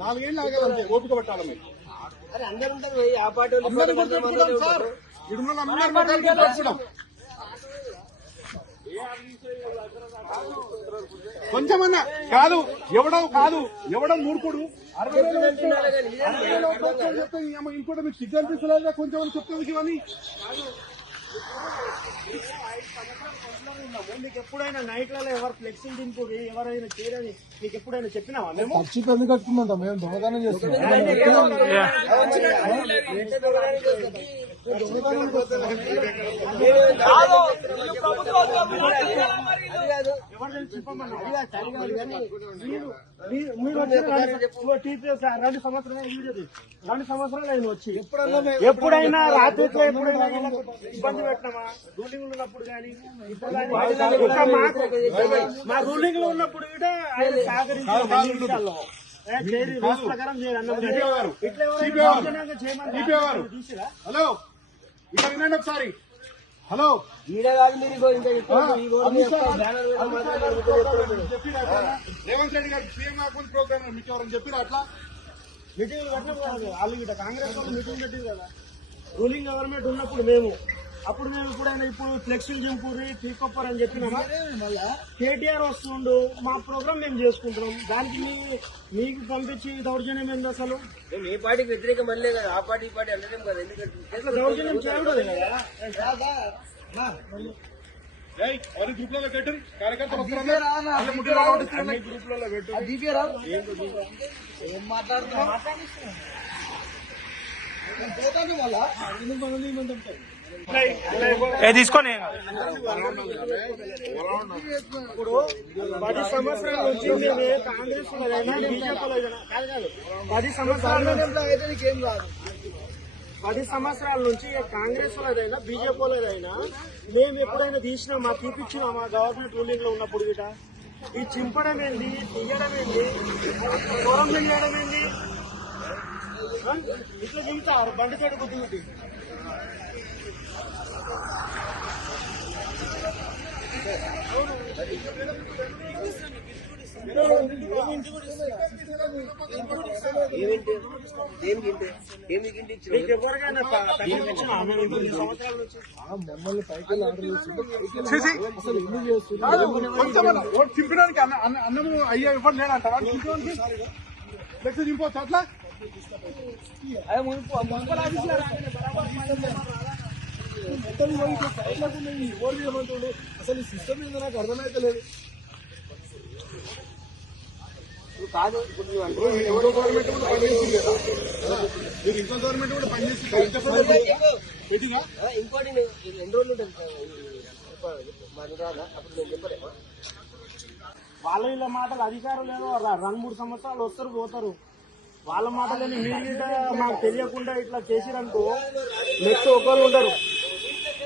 4 ఏళ్ళు ఆగాలంటే ఓపిక పట్టాలి మీరు. అందరు ఉంటారు ఆ పార్టీ సార్ ఇడున్న కొంచెమన్నా కాదు ఎవడో మూర్ఖుడు 60,000 చెప్తే ఇంకోటి మీకు సిగ్గు అనిపిస్తలేదా? కొంచెం చెప్తుంది ఇవన్నీ. మీకు ఎప్పుడైనా నైట్లలో ఎవరు ఫ్లెక్సింగ్ దింపుది ఎవరైనా చేయరని మీకు ఎప్పుడైనా చెప్పినావా? మేము ఖర్చు ఎందుకు కట్టుకుంటాం? మేము దొంగతనం చేస్తున్నాం. రెండు సంవత్సరాలు ఆయన వచ్చి ఎప్పుడైనా రాత్రి ఎప్పుడైనా ఇబ్బంది పెట్టినామా? రూలింగ్ ఉన్నప్పుడు కానీ ఇప్పుడు కానీ మా రూలింగ్ లో ఉన్నప్పుడు కూడా ఆయన సహకరించారు. రూల్స్ ప్రకారం హలో ఇక్కడ వినండి ఒకసారి. హలో రేవంత్ రెడ్డి గారు సీఎం కాకుండా ప్రోగ్రామ్ మీకు ఎవరైనా చెప్పారు? అట్లా మీటింగ్ పెట్టినప్పుడు వాళ్ళు ఇట కాంగ్రెస్ వాళ్ళు మీటింగ్ పెట్టింది కదా రూలింగ్ గవర్నమెంట్ ఉన్నప్పుడు మేము అప్పుడు మేము ఇప్పుడు ఫ్లెక్సీలు దింపురి తీకొప్పరు అని చెప్పినామా? కేటీఆర్ వస్తుండు మా ప్రోగ్రామ్ మేము చేసుకుంటున్నాం. దానికి మీకు పంపించి దౌర్జన్యం ఏంది? అసలు ఏ పార్టీకి వ్యతిరేకం అనలే కదా, ఆ పార్టీ ఈ పార్టీ అనలేం కదా. ఎందుకంటే దౌర్జన్యం చేయకూడదు కదా. గ్రూప్లలో పెట్టు కార్యకర్తలు గ్రూప్లలో పెట్టు. ఏం మాట్లాడుతున్నా తీసుకొని ఇప్పుడు 10 సంవత్సరాల నుంచి మేము కాంగ్రెస్ బీజేపీలో 10 సంవత్సరాల నుంచి కాంగ్రెస్ లోదైనా బీజేపీలోదైనా మేము ఎప్పుడైనా తీసినా మా తీపిచ్చినామా? గవర్నమెంట్ రూలింగ్ లో ఉన్నప్పుడు గిట ఈ చింపడం ఏంది, తీయడం ఏంది, దూరం చేయడం ఏంది? ఇట్లా దిగుతారు బండి చెడు గుద్దుగుద్ది. ఎవరికైనా మమ్మల్ని పైకి ఆర్డర్ చింపడానికి అన్నము అయ్యా ఇవ్వడం లేదంటారా? చింపడానికి లెక్క చింపవచ్చు అట్లా అసలు ఈ సిస్టమ్ మీద నాకు అర్థమైతే లేదు. కాదు ఇంకో గవర్నమెంట్ కూడా పనిచేస్తుంది కదా, మీరు ఇంకో గవర్నమెంట్ కూడా పనిచేస్తుంది. ఇంకోటి ఎన్ని రోజులు ఉంటుంది మరి రాదా? అప్పుడు నేను చెప్పలేమా? వాళ్ళ వీళ్ళ మాటలు అధికారం లేదు. 2-3 సంవత్సరాలు వస్తారు పోతారు. వాళ్ళ మాటలని మీరు మాకు తెలియకుండా ఇట్లా చేసిరనుకో నెక్స్ట్ ఒకళ్ళు ఉండరు.